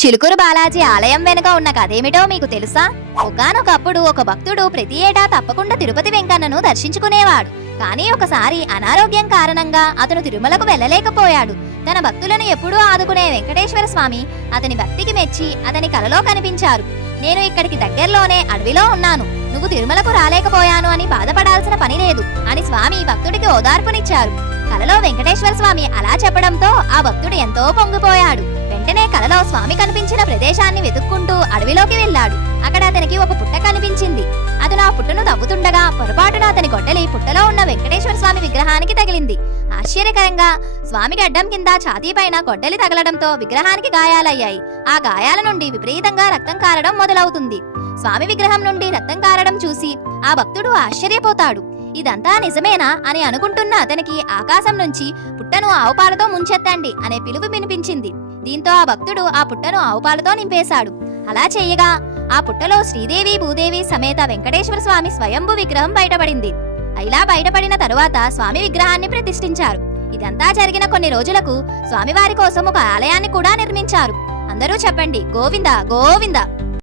చిలుకూరు బాలాజీ ఆలయం వెనుక ఉన్న కథేమిటో మీకు తెలుసా? ఒకనొకప్పుడు ఒక భక్తుడు ప్రతి ఏటా తప్పకుండా తిరుపతి వెంకన్నను దర్శించుకునేవాడు. కానీ ఒకసారి అనారోగ్యం కారణంగా అతను తిరుమలకు వెళ్ళలేకపోయాడు. తన భక్తులను ఎప్పుడూ ఆదుకునే వెంకటేశ్వర స్వామి అతని భక్తికి మెచ్చి అతని కలలో కనిపించారు. నేను ఇక్కడికి దగ్గరలోనే అడవిలో ఉన్నాను. నువ్వు తిరుమలకు రాలేకపోయాను అని బాధపడాల్సిన పని లేదు అని స్వామి భక్తుడికి ఓదార్పునిచ్చారు. కలలో వెంకటేశ్వర స్వామి అలా చెప్పడంతో ఆ భక్తుడు ఎంతో పొంగిపోయాడు. వెంటనే కలలో స్వామి కనిపించిన ప్రదేశాన్ని వెతుక్కుంటూ అడవిలోకి వెళ్ళాడు. అక్కడ అతనికి ఒక పుట్ట కనిపించింది. అతను ఆ పుట్టను తవ్వుతుండగా పొరపాటున అతని గొడ్డలి పుట్టలో ఉన్న వెంకటేశ్వర స్వామి విగ్రహానికి తగిలింది. ఆశ్చర్యకరంగా స్వామికి అడ్డం కింద ఛాతీ పైన గొడ్డలి తగలడంతో విగ్రహానికి గాయాలయ్యాయి. ఆ గాయాల నుండి విపరీతంగా రక్తం కారడం మొదలవుతుంది. స్వామి విగ్రహం నుండి రక్తం కారడం చూసి ఆ భక్తుడు ఆశ్చర్యపోతాడు. ఇదంతా నిజమేనా అని అనుకుంటున్న అతనికి ఆకాశం నుంచి పుట్టను ఆవుపాలతో ముంచెత్తండి అనే పిలుపు వినిపించింది. దీంతో ఆ భక్తుడు ఆ పుట్టను ఆవుపాలతో నింపేశాడు. అలా చేయగా ఆ పుట్టలో శ్రీదేవి భూదేవి సమేత వెంకటేశ్వర స్వామి స్వయంభు విగ్రహం బయటపడింది. ఇలా బయటపడిన తరువాత స్వామి విగ్రహాన్ని ప్రతిష్ఠించారు. ఇదంతా జరిగిన కొన్ని రోజులకు స్వామివారి కోసం ఒక ఆలయాన్ని కూడా నిర్మించారు. అందరూ చెప్పండి గోవింద గోవింద!